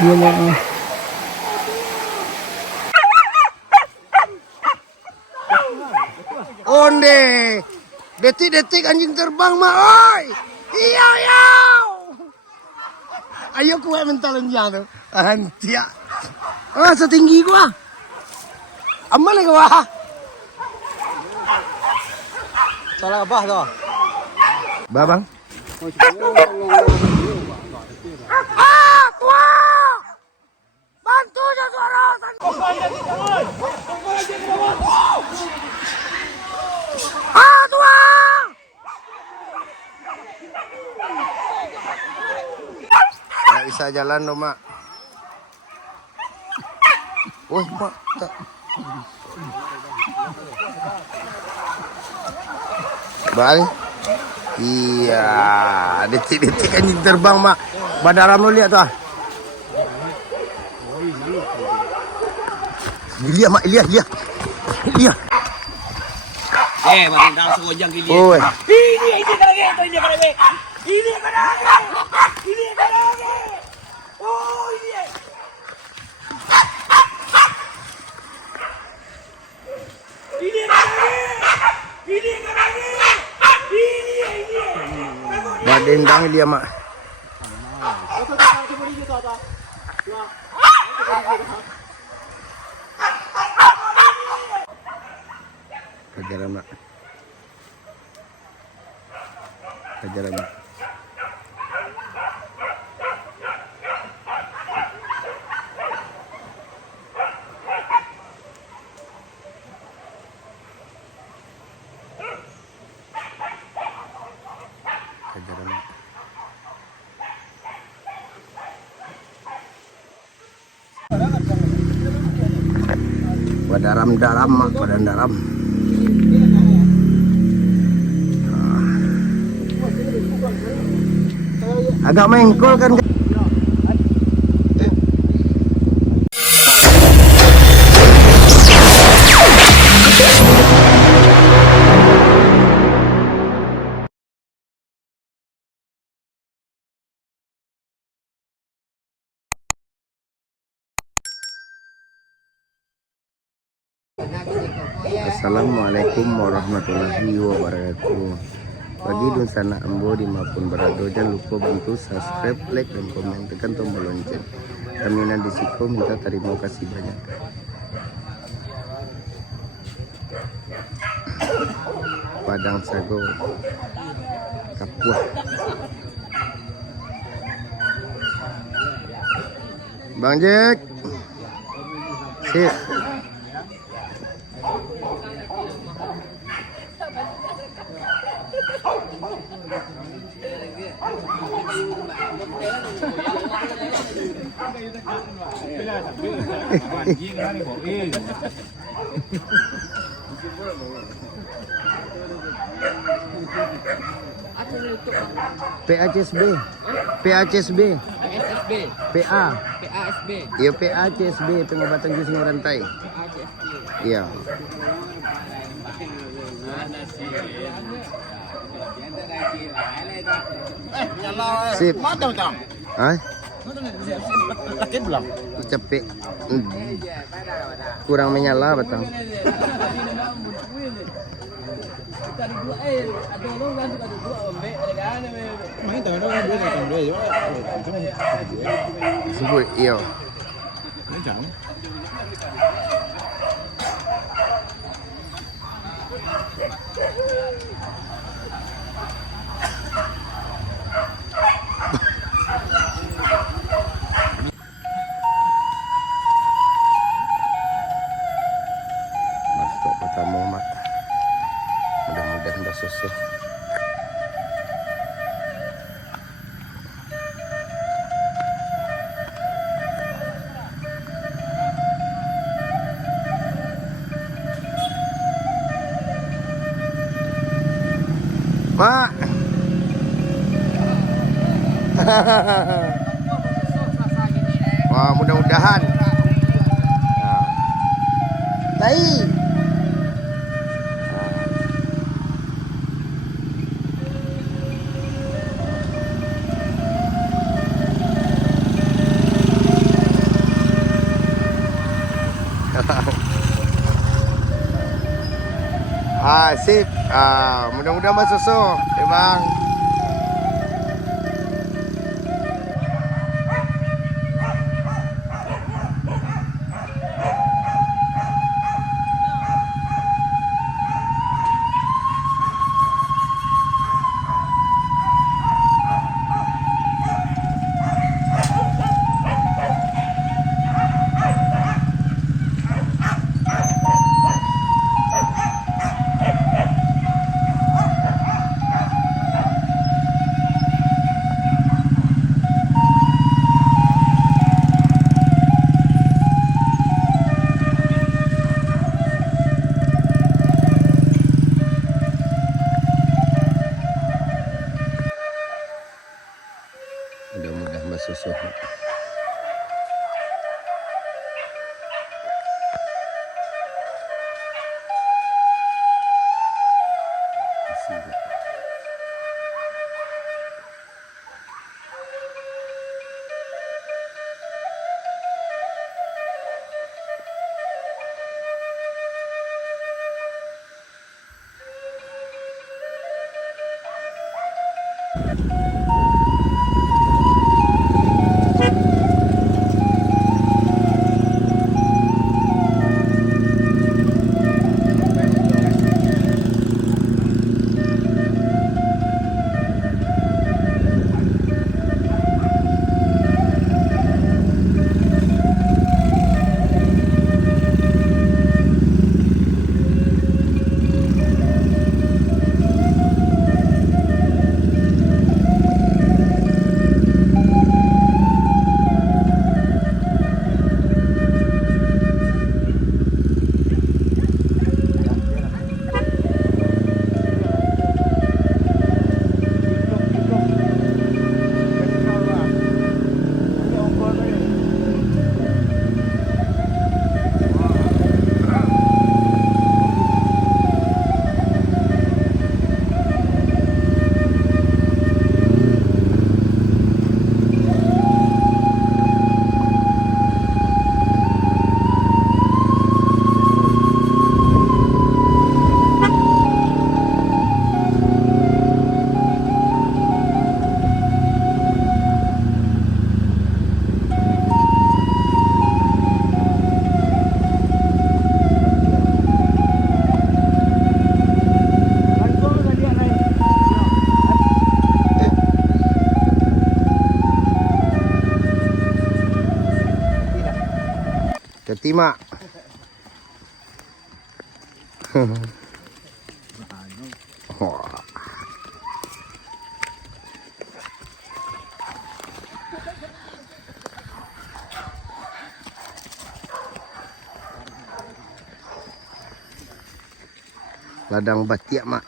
Dia mau. Onde. Detik-detik anjing terbang mah, oi. Iya, iya. Ayo kuat mental tuh. Antia. Ah, setinggi gua. Aman ya gua. Salah abah tuh. Bah, Bang. Ah, tua. Bantu suara. Ah, tua. Nggak bisa jalan loh, Mak. Wah, Mak. Bang. Iya, detik-detik anjing terbang, Mak. Badaram lu lihat tuh. Lihat, Mak, lihat. Lihat. Makin dalam sekojang gini. Oi. Ini kadang. Oh, ini. Badendang dia, Mak. Kejaran, Mak. Kejaran, Mak. Kejaran, Mak. Daram, Mak, badan daram. Agak mengkol kan. Assalamualaikum warahmatullahi wabarakatuh. Bagi Donsana Ambo dimanapun berada, jangan lupa bantu subscribe, like, dan komen, tekan tombol lonceng. Kami Nadisiko minta terima kasih banyak. Padang Sago Kapuah. Bang Jack. Sip. PACSB. PACSB. PSSB. PA. PASB. Iya, PACSB, pengobatan jusung rantai. Iya. Sip. Hah? Sakit belum? Capek. Kurang menyala batang. Sebut, iya. Masuk pertama, Mak. Mudah-mudahan dah susah. Mak. Wah, mudah-mudahan. Tai. Sip. Mudah-mudahan masusuh. Okay, bang. Mudah-mudahan masusuh. Ketima. Wah. Ladang batiak mak.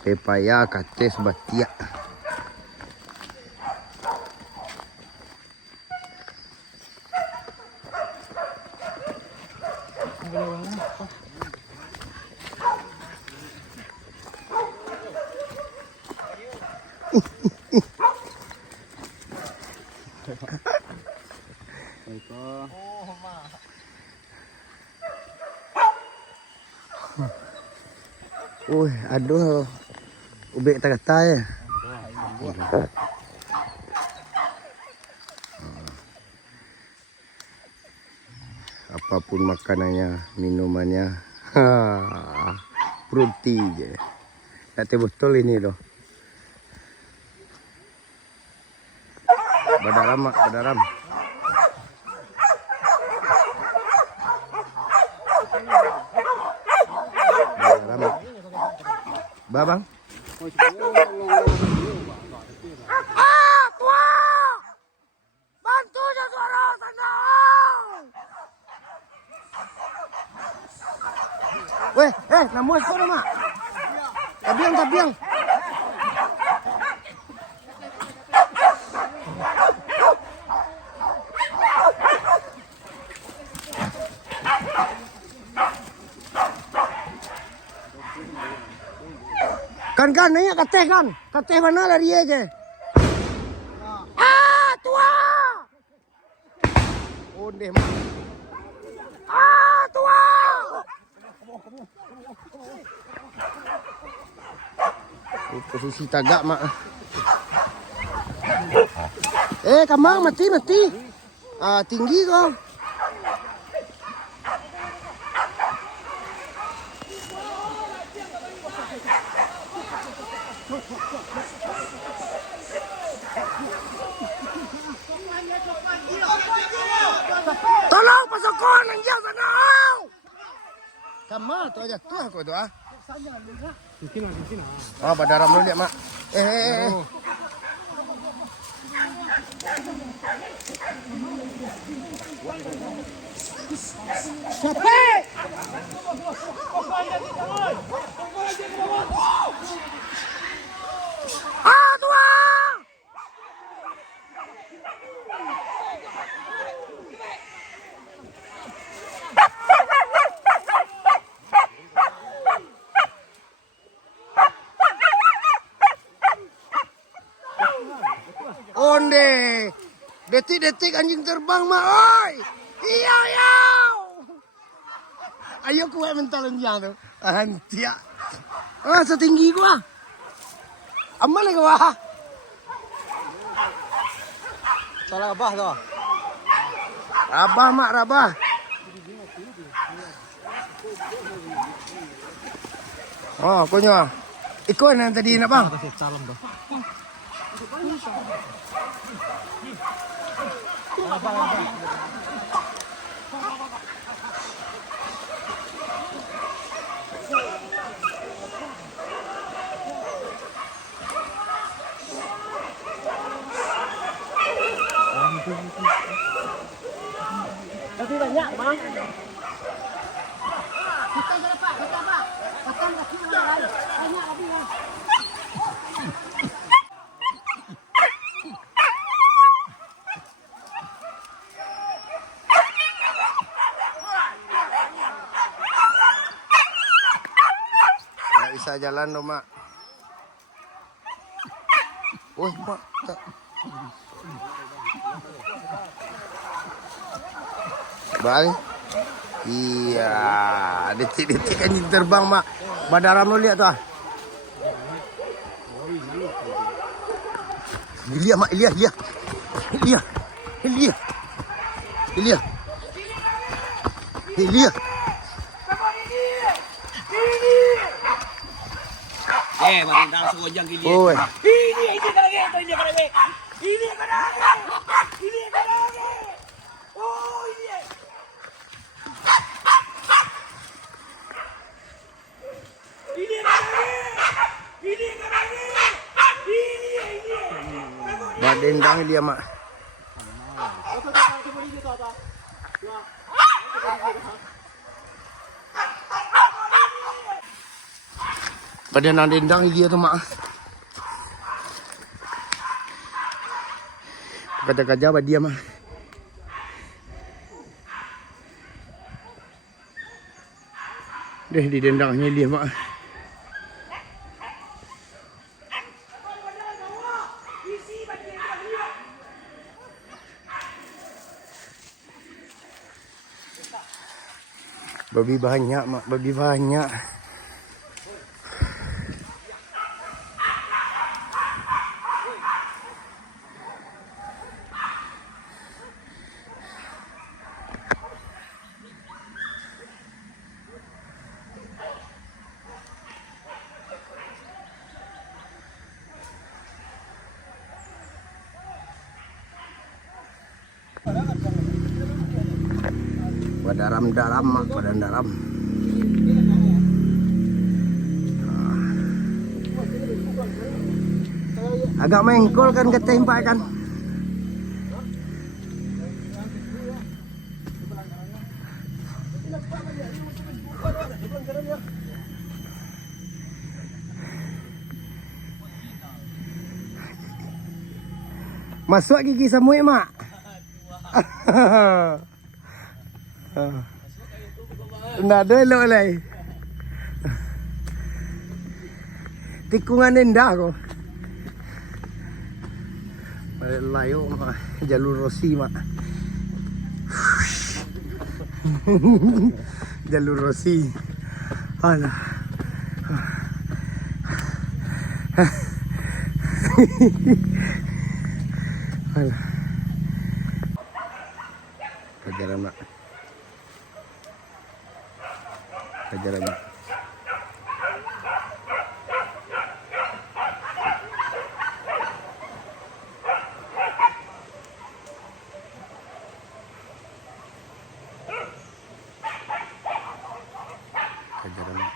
Pepaya, kates, batiak. Aduh, ubek tak kata ya. Apapun makanannya, minumannya, fruity je. Tak teh botol ini loh. Badaram mak, badaram. Badaram. Babang. Tua! Bantu je suara sana. Weh, namuas kau nama. Tabiang. Kan, nanya kateh kan. Kateh mana lari aja. Tua! Oh, deh. Tua! Posisi tagak mak. Kamang mati. Tinggi kau. Tolong pasukan yang sana. Kamang tu aja tu aku tu ah. Oh, badaram dulu lihat mak. Sampai. Tuan. Onde. Detik-detik anjing terbang mak. Oi. Iya. Ayo kuat mental anjing tu. Antia. Setinggi gua. Amal lagi wah. Salah abah tu. Rabah mak rabah. Oh, punya. Ikut yang tadi nak bang. Calon tu. Tapi banyak bang. Kita dapat, Pak. Petang dah keluar lagi. Banyak lagi bang. Tak bisa jalan tu mak. Mak tak. Bang. Iya, detik-detik anjing terbang mak. Badaram lu lihat tu ah. Lihat mak, lihat. Marindang sekojang gili. Oi. Ini ka lagi. Ini ka lagi. Oh, ini. Badendang dia mak. Badendang dia tu mak. Kata-kata apa dia mak. Deh di dendangnya dia mak. Babi banyak mak, babi banyak. Daram mak, badan daram. Agak mengkol kan ketembak kan. Masuk gigi semut mak. Nak ada elok lagi. Tikungan indah kau. Layu mak, jalur Rosi mak. Jalur Rosi. Alah. Alah. Kejaran mak. Kejaran mak. Kejaran mak.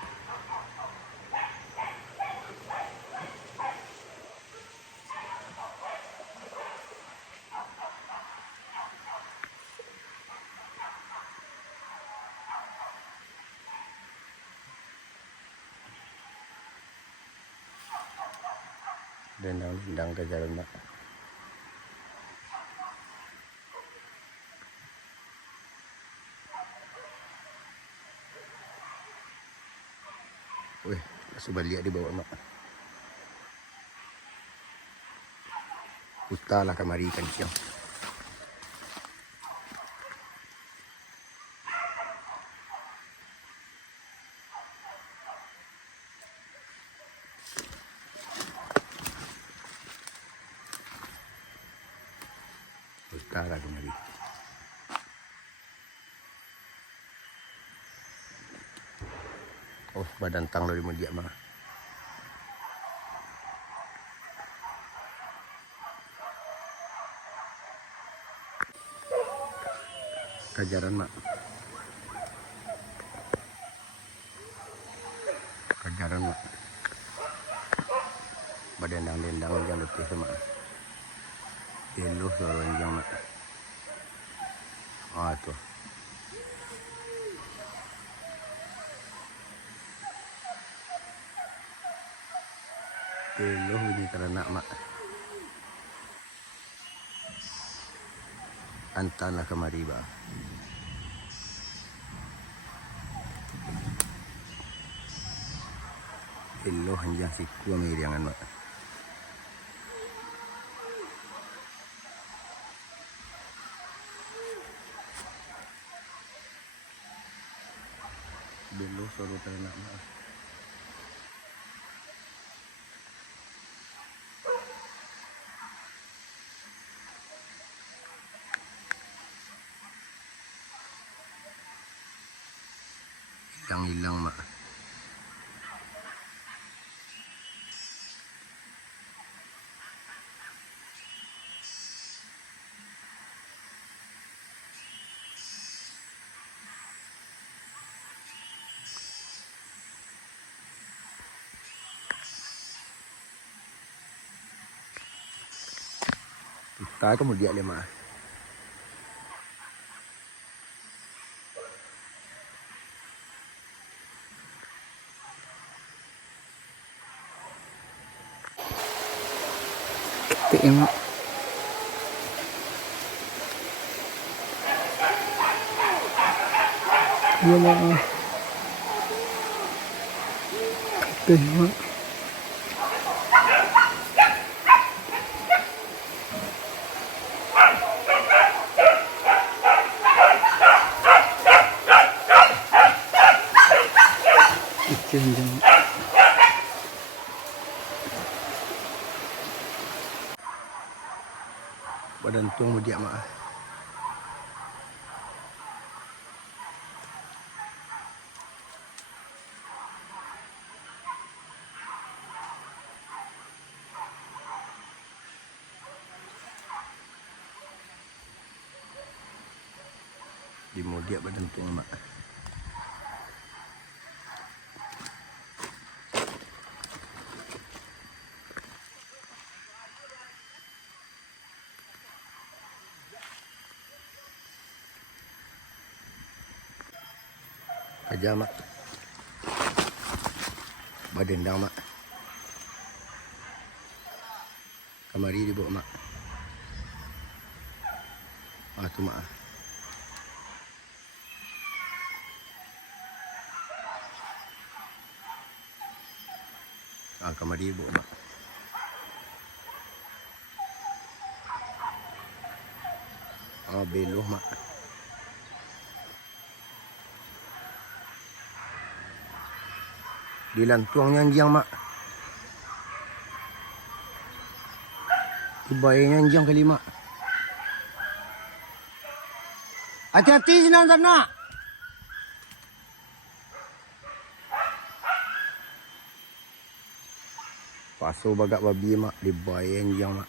Dendang kejaran mak. Weh, masuk balik di bawah mak. Utahlah kamari ikan siang. Utahlah kamari. Oh, badan tang dari mulia mah. Kejaran mak. Kejaran mak. Badendang-dendang yang letih sama. Eluh suara yang mak. Ah tuh. Eluh ini ternak mak. Antarlah kemari bah. Eluh hanjang siku miriangan mak. Eluh suara ternak mak. Hilang mak. Kita kemudian dia mak. Tengok. Ya mak. Tengok. Jangan. Badan tuang dia mak. Di dia badan tuang mak. Aja mak. Badendang mak. Kamari dibawa mak. Ah tu mak. Ah kamari dibawa mak. Ah beluh mak. Di lantuangnya anjing mak. Ibayan yang kelima. Hati-hati senang ternak. Pasu bagak babi mak dibayan yang mak.